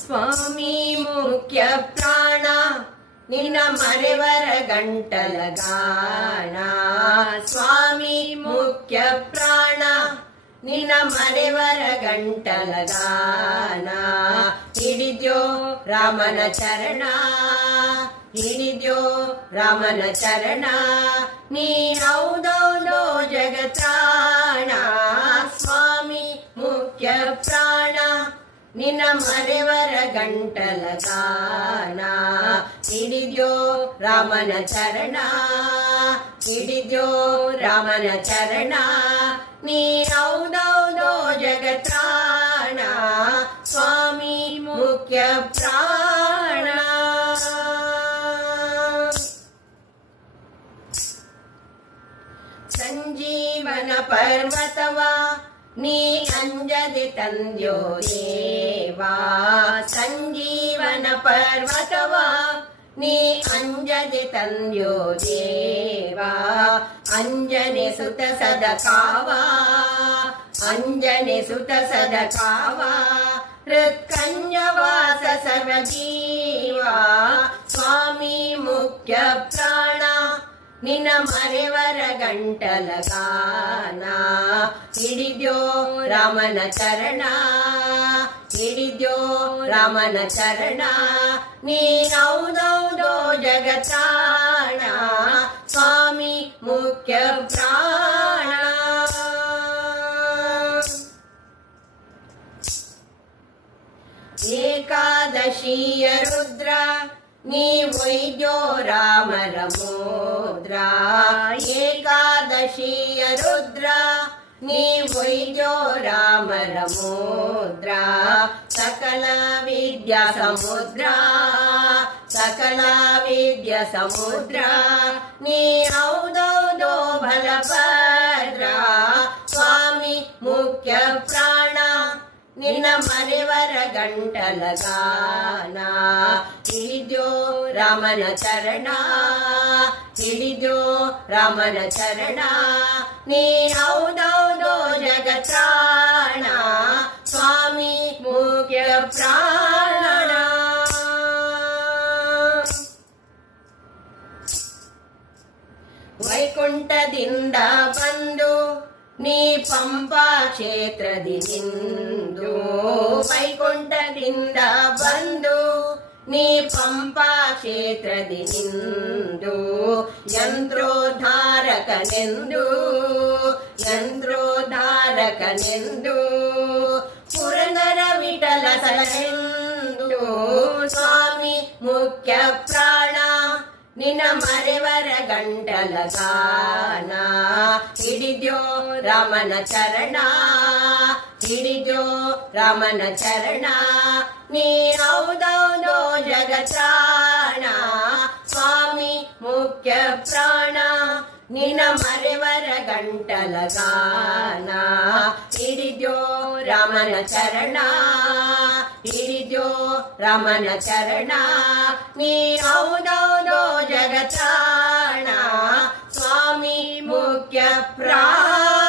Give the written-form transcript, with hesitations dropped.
ಸ್ವಾಮಿ ಮುಖ್ಯ ಪ್ರಾಣ ನಿನ್ನ ಮರೆವರ ಗಂಟಲ ಗಾನ. ಸ್ವಾಮಿ ಮುಖ್ಯ ಪ್ರಾಣ ನಿನ್ನ ಮರೆವರ ಗಂಟಲ ಗಾನ. ಹಿಡಿದ್ಯೋ ರಾಮನ ಚರಣ, ಹಿಡಿದ್ಯೋ ರಾಮನ ಚರಣ, ನೀ ಹೌದೌದೋ ಜಗತ್ರಾಣ. ಸ್ವಾಮಿ ಮುಖ್ಯ ಪ್ರಾಣ ನಿನ್ನ ಮರೆವರ ಗಂಟಲ ಗಾನ. ಹಿಡಿದ್ಯೋ ರಾಮನ ಚರಣ, ಹಿಡಿದ್ಯೋ ರಾಮನ ಚರಣ, ನೀ ಹೌದೌದೋ ಜಗತ್ರಾಣ. ಸ್ವಾಮಿ ಮುಖ್ಯ ಪ್ರಾಣ. ಸಂಜೀವನ ಪರ್ವತವ ನೀ ಅಂಜದೆ ತಂದ್ಯೋ ದೇವಾ. ಸಂಜೀವನ ಪರ್ವತವ ನೀ ಅಂಜದೆ ತಂದ್ಯೋ ದೇವಾ. ಅಂಜನೆ ಸುತ ಸದಕಾವ, ಅಂಜನೆ ಸುತ ಸದಕಾವ, ಹೃತ್ಕಂಜವಾಸ ಸರ್ವಜೀವ. ಸ್ವಾಮಿ ಮುಖ್ಯ ಪ್ರಾಣ ನಿನ್ನ ಮರೆವರ ಗಂಟಲ ಗಾನ. ಹಿಡಿದ್ಯೋ ರಾಮನ ಚರಣ, ಹಿಡಿದ್ಯೋ ರಾಮನ ಚರಣ, ನೀ ಹೌದೌದೋ ಜಗತ್ರಾಣ. ಸ್ವಾಮಿ ಮುಖ್ಯ ಪ್ರಾಣ. ಏಕಾದಶಿಯ ರುದ್ರ ನೀ ಒಯ್ದ್ಯೋ ರಾಮರ ಮುದ್ರ. ಏಕಾದಶಿಯ ರುದ್ರ ನೀ ಒಯ್ದ್ಯೋ ರಾಮರ ಮುದ್ರ. ಸಕಲ ವಿದ್ಯಾ ಸಮುದ್ರ, ಸಕಲ ವಿದ್ಯಾ ಸಮುದ್ರ, ನೀ ಹೌದೌದೋ ಬಲಭದ್ರ. ಸ್ವಾಮಿ ಮುಖ್ಯ ಪ್ರಾಣ ನಿನ್ನ ಮರೆವರ ಗಂಟಲ ಗಾನ. ಹಿಡಿದ್ಯೋ ರಾಮನ ಚರಣ, ಹಿಡಿದ್ಯೋ ರಾಮನ ಚರಣ, ನೀ ಹೌದೌದೋ ಜಗತ್ರಾಣ. ಸ್ವಾಮಿ ಮುಖ್ಯ ಪ್ರಾಣ. ವೈಕುಂಠದಿಂದ ಬಂದು ನೀ ಪಂಪಾ ಕ್ಷೇತ್ರದಿ ನಿಂದು. ವೈಕುಂಠದಿಂದ ಬಂದು ನೀ ಪಂಪಾ ಕ್ಷೇತ್ರದಿ ನಿಂದು. ಯಂತ್ರೋದ್ಧಾರಕನೆಂದು, ಯಂತ್ರೋದ್ಧಾರಕನೆಂದು, ಪುರಂದರ ವಿಠಲ ಸಲನೆಂದು. ಸ್ವಾಮಿ ಮುಖ್ಯ ಪ್ರಾಣ ನಿನ್ನ ಮರೆವರ ಗಂಟಲ ಗಾನ. ಹಿಡಿದ್ಯೋ ರಾಮನ ಚರಣ, ಹಿಡಿದ್ಯೋ ರಾಮನ ಚರಣ, ನೀ ಹೌದೌದೋ ಜಗತ್ರಾಣ. ಸ್ವಾಮಿ ಮುಖ್ಯ ಪ್ರಾಣ ನಿನ್ನ ಮರೆವರ ಗಂಟಲ ಗಾನ. ಹಿಡಿದ್ಯೋ ರಾಮನ ಚರಣ, ಹಿಡಿದ್ಯೋ ರಾಮನ ಚರಣ, ನೀ ಹೌದೌದೋ ಜಗತ್ರಾಣ. ಸ್ವಾಮಿ ಮುಖ್ಯ ಪ್ರಾಣ.